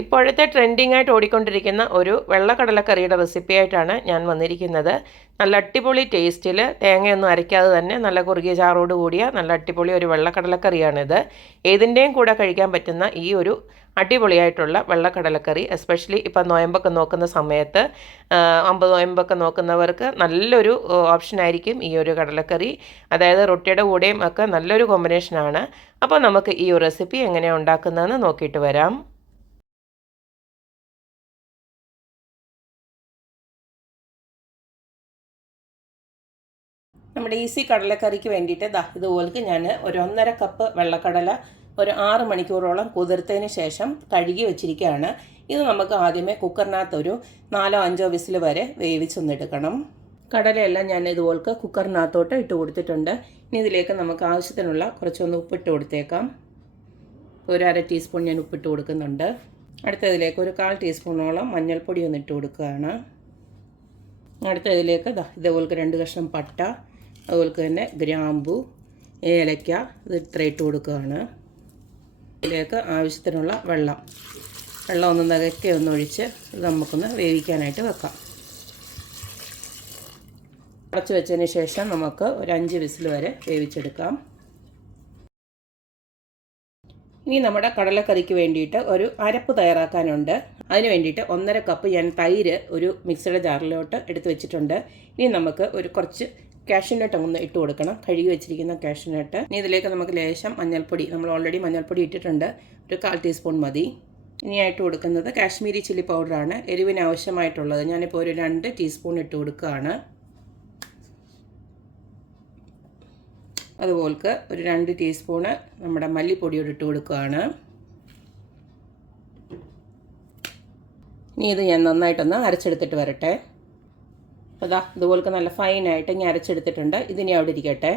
ഇപ്പോഴത്തെ ട്രെൻഡിങ് ആയിട്ട് ഓടിക്കൊണ്ടിരിക്കുന്ന ഒരു വെള്ളക്കടലക്കറിയുടെ റെസിപ്പി ആയിട്ടാണ് ഞാൻ വന്നിരിക്കുന്നത്. നല്ല അടിപൊളി ടേസ്റ്റിൽ തേങ്ങയൊന്നും അരയ്ക്കാതെ തന്നെ നല്ല കുറുകിയ ചാറോട് കൂടിയ നല്ല അടിപൊളി ഒരു വെള്ളക്കടലക്കറിയാണിത്. ഏതിൻ്റെയും കൂടെ കഴിക്കാൻ പറ്റുന്ന ഈ ഒരു അടിപൊളിയായിട്ടുള്ള വെള്ളക്കടലക്കറി എസ്പെഷ്യലി ഇപ്പം നോയമ്പൊക്കെ നോക്കുന്ന സമയത്ത് 50 നോയമ്പൊക്കെ നോക്കുന്നവർക്ക് നല്ലൊരു ഓപ്ഷനായിരിക്കും ഈ ഒരു കടലക്കറി. അതായത് റൊട്ടിയുടെ കൂടെയും ഒക്കെ നല്ലൊരു കോമ്പിനേഷനാണ്. അപ്പോൾ നമുക്ക് ഈ ഒരു റെസിപ്പി എങ്ങനെയാണ് ഉണ്ടാക്കുന്നതെന്ന് നോക്കിയിട്ട് വരാം. നമ്മുടെ ഈസി കടലക്കറിക്ക് വേണ്ടിയിട്ട് ഇതുപോലേക്ക് ഞാൻ ഒരു 1.5 കപ്പ് വെള്ളക്കടല ഒരു 6 മണിക്കൂറോളം കുതിർത്തതിന് ശേഷം കഴുകി വെച്ചിരിക്കുകയാണ്. ഇത് നമുക്ക് ആദ്യമേ കുക്കറിനകത്ത് ഒരു 4-5 വിസിൽ വരെ വേവിച്ചൊന്നെടുക്കണം. കടലയെല്ലാം ഞാൻ ഇതുപോലേക്ക് കുക്കറിനകത്തോട്ട് ഇട്ട് കൊടുത്തിട്ടുണ്ട്. ഇനി ഇതിലേക്ക് നമുക്ക് ആവശ്യത്തിനുള്ള കുറച്ചൊന്ന് ഉപ്പിട്ട് കൊടുത്തേക്കാം. ഒരു 1/2 ടീസ്പൂൺ ഞാൻ ഉപ്പിട്ട് കൊടുക്കുന്നുണ്ട്. അടുത്തതിലേക്ക് ഒരു 1/4 ടീസ്പൂണോളം മഞ്ഞൾപ്പൊടി ഒന്ന് ഇട്ട് കൊടുക്കുകയാണ്. അടുത്തതിലേക്ക് ഇതേപോലേക്ക് 2 കഷ്ണം പട്ട, അതുപോലെ തന്നെ ഗ്രാമ്പു, ഏലക്ക ഇത് ഇത്ര ഇട്ട് കൊടുക്കുകയാണ്. ഇതിലേക്ക് ആവശ്യത്തിനുള്ള വെള്ളം ഒന്ന് നകക്കെ ഒന്നൊഴിച്ച് ഇത് നമുക്കൊന്ന് വേവിക്കാനായിട്ട് വെക്കാം. അടച്ചു വെച്ചതിന് ശേഷം നമുക്ക് ഒരു 5 വിസിൽ വരെ വേവിച്ചെടുക്കാം. ഇനി നമ്മുടെ കടലക്കറിക്ക് വേണ്ടിയിട്ട് ഒരു അരപ്പ് തയ്യാറാക്കാനുണ്ട്. അതിന് വേണ്ടിയിട്ട് 1.5 കപ്പ് ഞാൻ തൈര് ഒരു മിക്സിയുടെ ജാറിലോട്ട് എടുത്ത് വെച്ചിട്ടുണ്ട്. ഇനി നമുക്ക് ഒരു കുറച്ച് കാഷ്യൂനട്ട് ഒന്ന് ഇട്ട് കൊടുക്കണം, കഴുകി വെച്ചിരിക്കുന്ന കാഷ്യൂനട്ട്. ഇനി ഇതിലേക്ക് നമുക്ക് ലേശം മഞ്ഞൾപ്പൊടി, നമ്മൾ ഓൾറെഡി മഞ്ഞൾപ്പൊടി ഇട്ടിട്ടുണ്ട്, ഒരു 1/4 ടീസ്പൂൺ മതി. ഇനി ആയിട്ട് കൊടുക്കുന്നത് കാശ്മീരി ചില്ലി പൗഡറാണ്, എരിവിന് ആവശ്യമായിട്ടുള്ളത്. ഞാനിപ്പോൾ ഒരു 2 ടീസ്പൂൺ ഇട്ട് കൊടുക്കുകയാണ്. അതുപോലെ ഒരു 2 ടീസ്പൂണ് നമ്മുടെ മല്ലിപ്പൊടിയോട് ഇട്ട് കൊടുക്കുകയാണ്. ഇനി ഇത് ഞാൻ നന്നായിട്ടൊന്ന് അരച്ചെടുത്തിട്ട് വരട്ടെ. അപ്പോൾ ഇതുപോലെ നല്ല ഫൈനായിട്ട് ഇനി അരച്ചെടുത്തിട്ടുണ്ട്. ഇതിനി അവിടെ ഇരിക്കട്ടെ.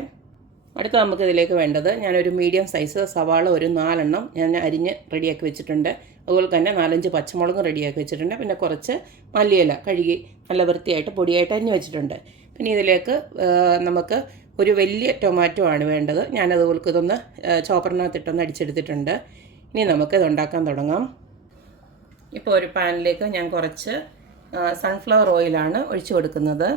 അടുത്ത നമുക്ക് ഇതിലേക്ക് വേണ്ടത്, ഞാനൊരു മീഡിയം സൈസ് സവാള ഒരു 4 എണ്ണം ഞാൻ അരിഞ്ഞ് റെഡിയാക്കി വെച്ചിട്ടുണ്ട്. അതുപോലെ തന്നെ 4-5 പച്ചമുളകും റെഡിയാക്കി വെച്ചിട്ടുണ്ട്. പിന്നെ കുറച്ച് മല്ലിയില കഴുകി നല്ല വൃത്തിയായിട്ട് പൊടിയായിട്ട് അരിഞ്ഞ് വെച്ചിട്ടുണ്ട്. പിന്നെ ഇതിലേക്ക് നമുക്ക് ഒരു വലിയ ടൊമാറ്റോ ആണ് വേണ്ടത്. ഞാനതുപോലെ ഇതൊന്ന് ചോപ്പറിനകത്തിട്ടൊന്ന് അടിച്ചെടുത്തിട്ടുണ്ട്. ഇനി നമുക്കിത് ഉണ്ടാക്കാൻ തുടങ്ങാം. ഇപ്പോൾ ഒരു പാനിലേക്ക് ഞാൻ കുറച്ച് സൺഫ്ലവർ ഓയിലാണ് ഒഴിച്ചു കൊടുക്കുന്നത്.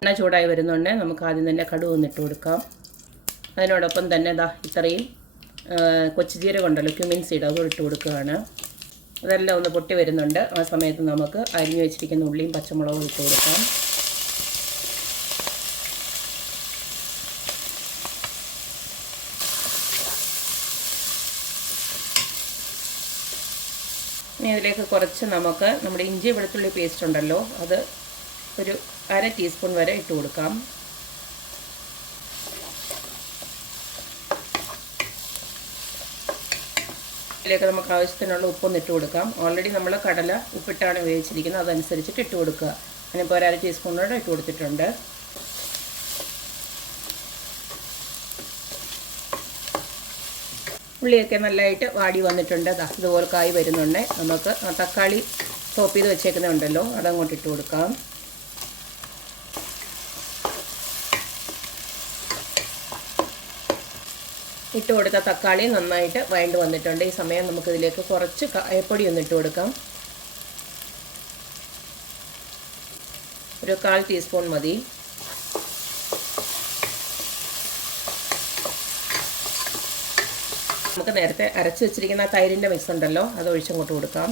എണ്ണ ചൂടായി വരുന്നുണ്ട്. നമുക്ക് ആദ്യം തന്നെ കടുക് ഒന്നിട്ട് കൊടുക്കാം. അതിനോടൊപ്പം തന്നെ ഇത്രയും കൊച്ചു ജീരകം ഉണ്ടല്ലോ, ക്യുമിൻ സീഡ്, അതും ഇട്ട് കൊടുക്കുകയാണ്. അതെല്ലാം ഒന്ന് പൊട്ടി വരുന്നുണ്ട്. ആ സമയത്ത് നമുക്ക് അരിഞ്ഞു വെച്ചിരിക്കുന്ന ഉള്ളിയും പച്ചമുളകും ഇട്ട് കൊടുക്കാം. ഇനി ഇതിലേക്ക് കുറച്ച് നമുക്ക് നമ്മുടെ ഇഞ്ചി വെളുത്തുള്ളി പേസ്റ്റ് ഉണ്ടല്ലോ, അത് ഒരു 1/2 ടീസ്പൂൺ വരെ ഇട്ട് കൊടുക്കാം. ഇതിലേക്ക് നമുക്ക് ആവശ്യത്തിനുള്ള ഉപ്പൊന്ന് ഇട്ട് കൊടുക്കാം. ഓൾറെഡി നമ്മൾ കടല ഉപ്പിട്ടാണ് വേവിച്ചിരിക്കുന്നത്, അതനുസരിച്ചിട്ട് ഇട്ട് കൊടുക്കുക. ഞാനിപ്പോൾ ഒരു 1/2 ടീസ്പൂണോടെ ഇട്ട് കൊടുത്തിട്ടുണ്ട്. ഉള്ളിയൊക്കെ നല്ലതായിട്ട് വാടി വന്നിട്ടുണ്ട്. ഇതുപോലെ കായ് വരുന്നുണ്ട്. നമുക്ക് തക്കാളി ചോപ്പ് ചെയ്ത് വെച്ചേക്കുന്നുണ്ടല്ലോ, അതങ്ങോട്ട് ഇട്ട് കൊടുക്കാം. ഇട്ട് കൊടുത്ത തക്കാളി നന്നായിട്ട് വഴണ്ട് വന്നിട്ടുണ്ട്. ഈ സമയം നമുക്കിതിലേക്ക് കുറച്ച് കായപ്പൊടി ഒന്ന് ഇട്ട് കൊടുക്കാം. ഒരു 1/4 ടീസ്പൂൺ മതി. നമുക്ക് നേരത്തെ അരച്ച് വെച്ചിരിക്കുന്ന തൈരിൻ്റെ മിക്സ് ഉണ്ടല്ലോ, അത് ഒഴിച്ചങ്ങോട്ട് കൊടുക്കാം.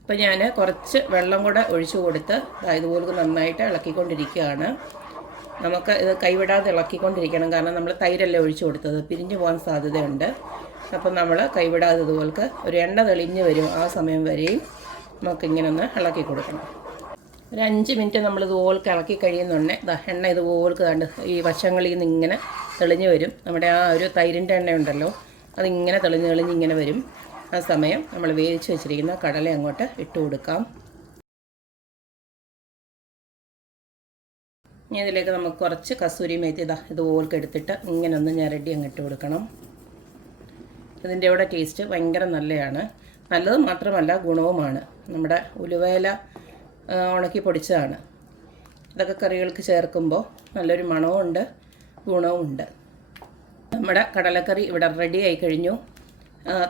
ഇപ്പോൾ ഞാൻ കുറച്ച് വെള്ളം കൂടെ ഒഴിച്ചു കൊടുത്ത് ഇതുപോലെ നന്നായിട്ട് ഇളക്കിക്കൊണ്ടിരിക്കുകയാണ്. നമുക്ക് ഇത് കൈവിടാതെ ഇളക്കിക്കൊണ്ടിരിക്കണം, കാരണം നമ്മൾ തൈരല്ലേ ഒഴിച്ചു കൊടുത്തത്, പിരിഞ്ഞു പോകാൻ സാധ്യതയുണ്ട്. അപ്പം നമ്മൾ കൈവിടാതെ ഇതുപോലെ ഒരു എണ്ണ തെളിഞ്ഞ് വരും, ആ സമയം വരെയും നമുക്കിങ്ങനെ ഒന്ന് ഇളക്കി കൊടുക്കണം. ഒരു 5 മിനിറ്റ് നമ്മൾ ഇതുപോലെ ഇളക്കി കഴിയുന്നുണ്ട്. എണ്ണ ഇതുപോലെ കണ്ട് ഈ വശങ്ങളിൽ നിന്ന് ഇങ്ങനെ തെളിഞ്ഞ് വരും. നമ്മുടെ ആ ഒരു തൈരിൻ്റെ എണ്ണ ഉണ്ടല്ലോ, അതിങ്ങനെ തെളിഞ്ഞ് ഇങ്ങനെ വരും. ആ സമയം നമ്മൾ വേവിച്ച് വെച്ചിരിക്കുന്ന കടല അങ്ങോട്ട് ഇട്ട് കൊടുക്കാം. ഇനി ഇതിലേക്ക് നമുക്ക് കുറച്ച് കസൂരി മേത്തി ഇതുപോലെ എടുത്തിട്ട് ഇങ്ങനെ ഒന്ന് ഞെരടി അങ്ങോട്ട് കൊടുക്കണം. ഇതിൻ്റെ കൂടെ ടേസ്റ്റ് ഭയങ്കര നല്ലതാണ്. നല്ലത് മാത്രമല്ല ഗുണവുമാണ്. നമ്മുടെ ഉലുവേല ഉണക്കി പൊടിച്ചതാണ്. ഇതൊക്കെ കറികൾക്ക് ചേർക്കുമ്പോൾ നല്ലൊരു മണവുമുണ്ട്, ഗുണവും ഉണ്ട്. നമ്മുടെ കടലക്കറി ഇവിടെ റെഡി ആയി കഴിഞ്ഞു.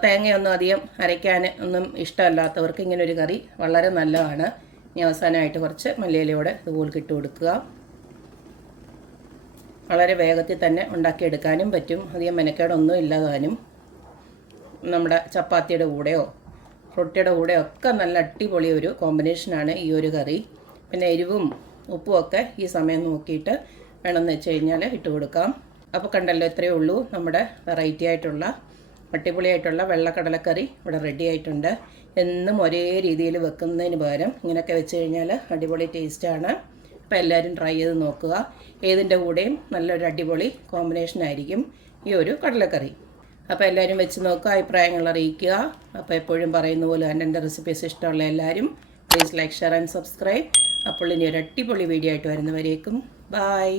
തേങ്ങയൊന്നും അധികം അരയ്ക്കാൻ ഒന്നും ഇഷ്ടമല്ലാത്തവർക്ക് ഇങ്ങനൊരു കറി വളരെ നല്ലതാണ്. ഇനി അവസാനമായിട്ട് കുറച്ച് മല്ലിയിലയോടെ ഇതുപോലെ ഇട്ട് കൊടുക്കുക. വളരെ വേഗത്തിൽ തന്നെ ഉണ്ടാക്കിയെടുക്കാനും പറ്റും. അധികം മെനക്കേടൊന്നും ഇല്ലാതാനും. നമ്മുടെ ചപ്പാത്തിയുടെ കൂടെയോ റൊട്ടിയുടെ കൂടെയോ ഒക്കെ നല്ല അടിപൊളി ഒരു കോമ്പിനേഷനാണ് ഈ ഒരു കറി. പിന്നെ എരിവും ഉപ്പും ഒക്കെ ഈ സമയം നോക്കിയിട്ട് വേണമെന്ന് വെച്ച് കഴിഞ്ഞാൽ ഇട്ട് കൊടുക്കാം. അപ്പോൾ കണ്ടല്ലോ, ഇത്രയേ ഉള്ളൂ. നമ്മുടെ വെറൈറ്റി ആയിട്ടുള്ള അടിപൊളിയായിട്ടുള്ള വെള്ളക്കടലക്കറി ഇവിടെ റെഡി ആയിട്ടുണ്ട്. എന്നും ഒരേ രീതിയിൽ വെക്കുന്നതിന് പകരം ഇങ്ങനെയൊക്കെ വെച്ച് കഴിഞ്ഞാൽ അടിപൊളി ടേസ്റ്റാണ്. അപ്പോൾ എല്ലാവരും ട്രൈ ചെയ്ത് നോക്കുക. ഏതിൻ്റെ കൂടെയും നല്ലൊരു അടിപൊളി കോമ്പിനേഷനായിരിക്കും ഈ ഒരു കടലക്കറി. അപ്പോൾ എല്ലാവരും വെച്ച് നോക്കുക, അഭിപ്രായങ്ങൾ അറിയിക്കുക. അപ്പോൾ എപ്പോഴും പറയുന്ന പോലെ തന്നെ എൻ്റെ റെസിപ്പീസ് ഇഷ്ടമുള്ള എല്ലാവരും please like, share and subscribe. അപ്പോൾ ഇനി ഒരു അടിപൊളി വീഡിയോ ആയിട്ട് വരുന്നവരേക്കും ബൈ.